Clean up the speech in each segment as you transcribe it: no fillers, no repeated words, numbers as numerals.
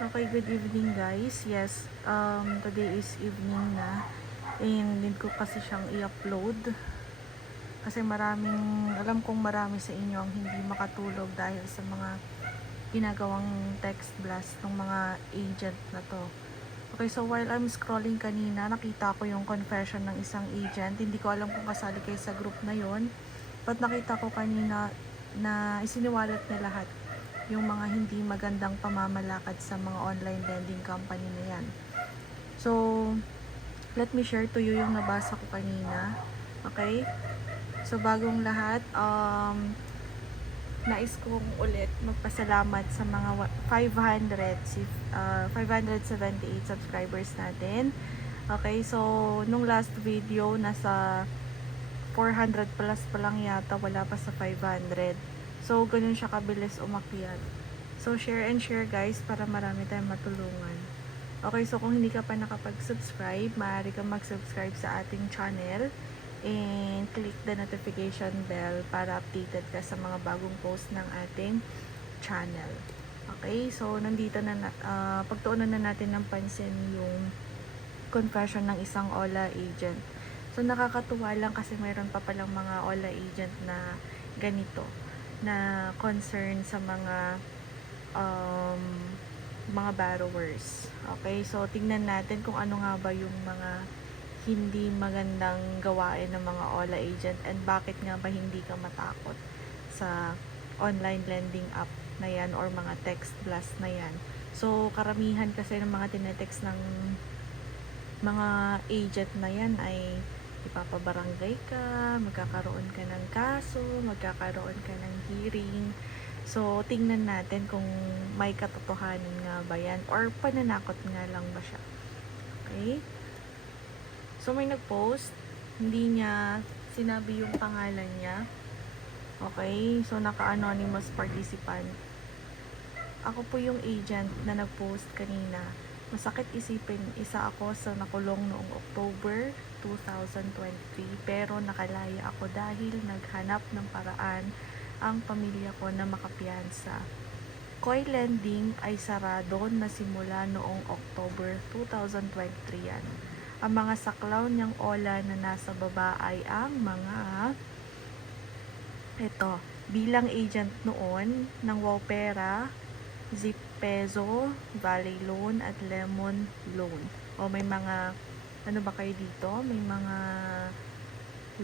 Okay, good evening guys. Yes, today is evening na and need ko kasi siyang i-upload kasi alam kong marami sa inyo ang hindi makatulog dahil sa mga ginagawang text blast ng mga agent na to. Okay, so while I'm scrolling kanina, nakita ko yung confession ng isang agent. Hindi ko alam kung kasali kayo sa group na yon, but nakita ko kanina na isiniwalat niya lahat yung mga hindi magandang pamamalakad sa mga online lending company na yan. So, let me share to you yung nabasa ko kanina. Okay? So, bagong lahat, nais kong ulit magpasalamat sa mga 578 subscribers natin. Okay, so nung last video nasa 400 plus pa lang yata, wala pa sa 500. So ganun siya kabilis umakyat. So share and share guys para marami tayong matulungan. Okay, so kung hindi ka pa nakapag-subscribe, maaari kang mag-subscribe sa ating channel and click the notification bell para updated ka sa mga bagong post ng ating channel. Okay, so nandito na, pagtuunan na natin ng pansin yung confession ng isang OLA agent. So nakakatuwa lang kasi mayroon pa palang mga OLA agent na ganito, na concern sa mga borrowers. Okay, so tingnan natin kung ano nga ba yung mga hindi magandang gawain ng mga OLA agent and bakit nga ba hindi ka matakot sa online lending app na yan or mga text blast na yan. So karamihan kasi ng mga tinetext ng mga agent na yan ay ipapabarangay ka, magkakaroon ka ng kaso, magkakaroon ka ng hearing. So tingnan natin kung may katotohanan nga ba yan or pananakot nga lang ba siya. Okay? So may nag-post, hindi niya sinabi yung pangalan niya. Okay, so naka-anonymous participant. Ako po yung agent na nag-post kanina. Masakit isipin, isa ako sa nakulong noong October 2023 pero nakalaya ako dahil naghanap ng paraan ang pamilya ko na makapiyansa. Koi lending ay sarado na simula noong October 2023 yan. Ang mga saklaw niyang OLA na nasa baba ay ang mga bilang agent noon ng Wowpera, Zip Peso, Valley Loan at Lemon Loan. O may mga ano ba kayo dito? May mga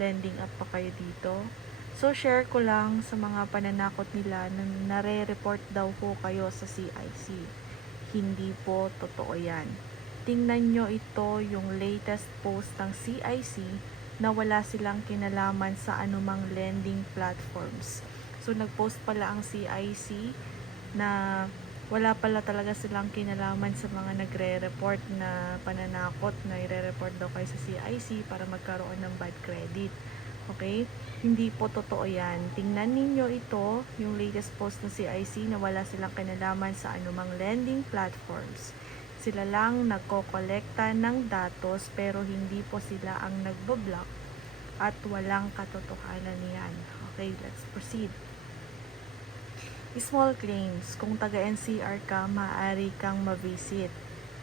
lending app pa kayo dito? So share ko lang sa mga pananakot nila na nare-report daw po kayo sa CIC. Hindi po totoo yan. Tingnan nyo ito yung latest post ng CIC na wala silang kinalaman sa anumang lending platforms. So nagpost pala ang CIC na wala pala talaga silang kinalaman sa mga nagre-report na pananakot na ire-report daw kayo sa CIC para magkaroon ng bad credit. Okay? Hindi po totoo yan. Tingnan ninyo ito, yung latest post ng CIC na wala silang kinalaman sa anumang lending platforms. Sila lang nagko-kolekta ng datos pero hindi po sila ang nagbo-block at walang katotohanan yan. Okay, let's proceed. Small claims, kung taga-NCR ka, maaari kang ma-visit.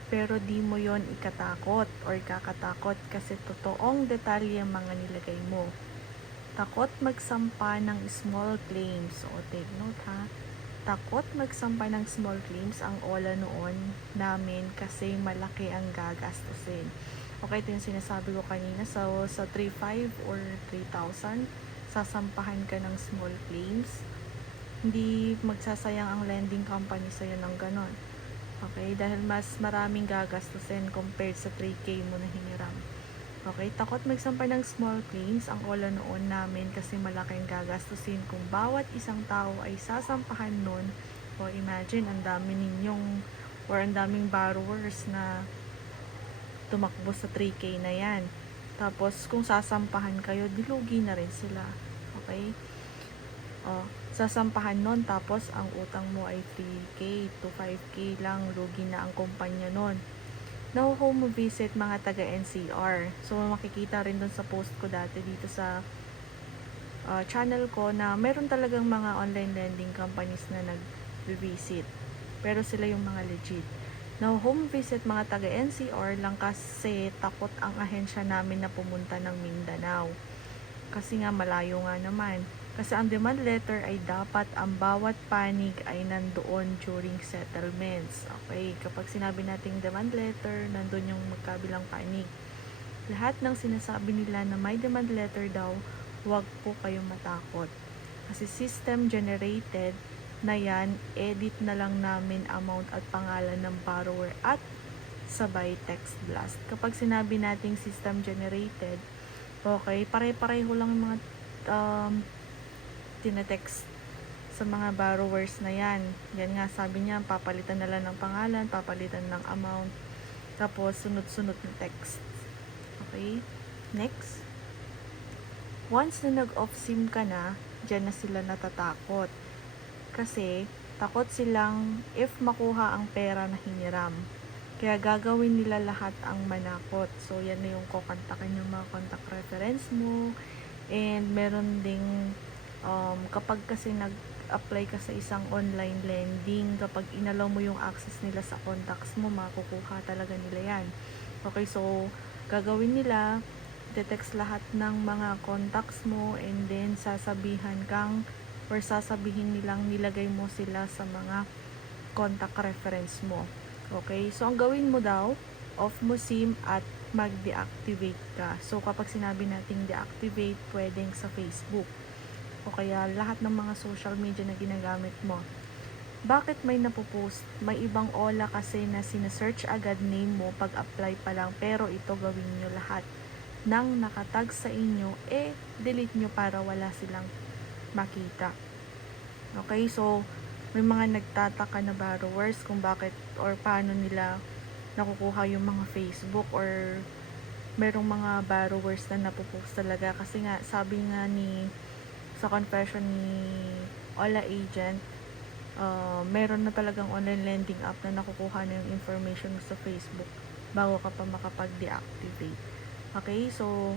Pero di mo yon ikatakot or kakatakot kasi totoong detalye ang mga nilagay mo. Takot magsampa ng small claims. O, take note ha. Takot magsampa ng small claims ang OLA noon namin kasi malaki ang gagastusin. Okay, ito yung sinasabi ko kanina. So, sa 3,500 or 3,000, sasampahan ka ng small claims. Hindi magsasayang ang lending company sa'yo ng ganon. Okay, dahil mas maraming gagastusin compared sa 3K mo na hiniram. Okay, takot magsampa ng small claims ang OLA noon namin kasi malaking gagastusin kung bawat isang tao ay sasampahan nun. O imagine, ang dami ninyong or ang daming borrowers na tumakbo sa 3K na yan. Tapos kung sasampahan kayo, dilugi na rin sila. Okay? O, sasampahan nun tapos ang utang mo ay 3K to 5K lang, lugi na ang kumpanya nun. No home visit mga taga NCR. So makikita rin dun sa post ko dati dito sa channel ko na meron talagang mga online lending companies na nag-visit. pero sila yung mga legit. Now, home visit mga taga NCR lang kasi takot ang ahensya namin na pumunta ng Mindanao. Kasi nga malayo nga naman. Kasi ang demand letter ay dapat ang bawat panig ay nandoon during settlements. Okay, kapag sinabi nating demand letter, nandun yung magkabilang panig. Lahat ng sinasabi nila na may demand letter daw, huwag po kayong matakot. Kasi system generated na yan, edit na lang namin amount at pangalan ng borrower at sabay text blast. Kapag sinabi nating system generated, okay, pare-pareho lang yung mga tinetext sa mga borrowers na yan. Yan nga, sabi niya, papalitan na lang ng pangalan, papalitan ng amount, tapos sunod-sunod na text. Okay, next. Once na nag-off SIM ka na, dyan na sila natatakot. Kasi, takot silang if makuha ang pera na hiniram. Kaya gagawin nila lahat ang manakot. So, yan na yung kukontakin yung mga contact reference mo. And meron ding, kapag kasi nag-apply ka sa isang online lending, kapag inalaw mo yung access nila sa contacts mo, makukuha talaga nila yan. Okay, so, gagawin nila, text lahat ng mga contacts mo, and then sasabihin nilang nilagay mo sila sa mga contact reference mo. Okay, so ang gawin mo daw, off mo SIM at mag-deactivate ka. So kapag sinabi nating deactivate, pwedeng sa Facebook o kaya lahat ng mga social media na ginagamit mo. Bakit may napopost? May ibang OLA kasi na sinesearch agad name mo pag apply pa lang, pero ito gawin nyo lahat nang nakatag sa inyo, delete nyo para wala silang makita. Okay, so may mga nagtataka na borrowers kung bakit or paano nila nakukuha yung mga Facebook, or merong mga borrowers na napopost talaga kasi nga sabi nga sa confession ni Ola Agent, meron na talagang online lending app na nakukuha na yung information sa Facebook bago ka pa makapag-deactivate. Okay, so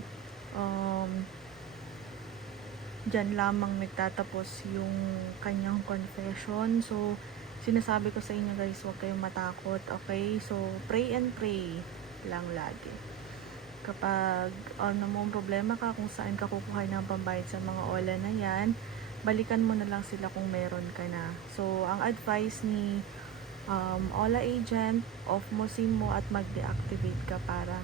dyan lamang nagtatapos yung kanyang confession. So, sinasabi ko sa inyo guys, huwag kayong matakot. Okay? So, pray and pray lang lagi. Kapag mo problema ka kung saan ka kukuha ng pambayad sa mga OLA na yan, balikan mo na lang sila kung meron ka na. So, ang advice ni OLA Agent, off mo SIM mo at mag-deactivate ka para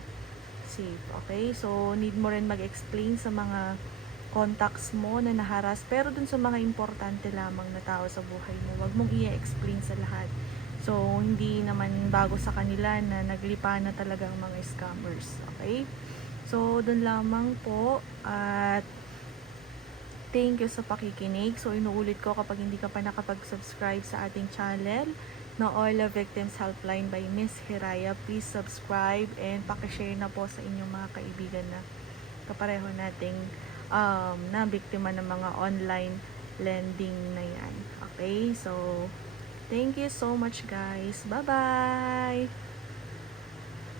safe. Okay? So, need mo rin mag-explain sa mga contacts mo na naharas, pero dun sa mga importante lamang na tao sa buhay mo, wag mong i-explain sa lahat. So, hindi naman bago sa kanila na naglipa na talaga ang mga scammers. Okay? So, dun lamang po, at thank you sa pakikinig. So, inuulit ko, kapag hindi ka pa nakapag-subscribe sa ating channel na OLA Victims Helpline by Miss Hiraya, please subscribe and pakishare na po sa inyong mga kaibigan na kapareho nating na biktima ng mga online lending na yan. Okay, so thank you so much guys. Bye bye.